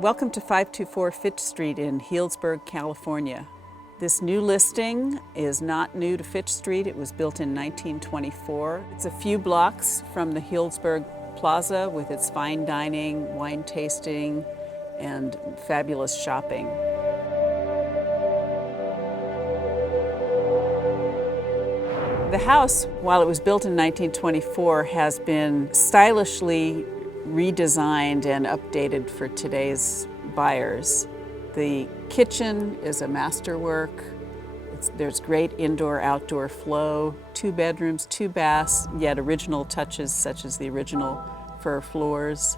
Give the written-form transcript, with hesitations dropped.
Welcome to 524 Fitch Street in Healdsburg, California. This new listing is not new to Fitch Street. It was built in 1924. It's a few blocks from the Healdsburg Plaza with its fine dining, wine tasting, and fabulous shopping. The house, while it was built in 1924, has been stylishly redesigned and updated for today's buyers. The kitchen is a masterwork. There's great indoor-outdoor flow, 2 bedrooms, 2 baths, yet original touches such as the original fir floors.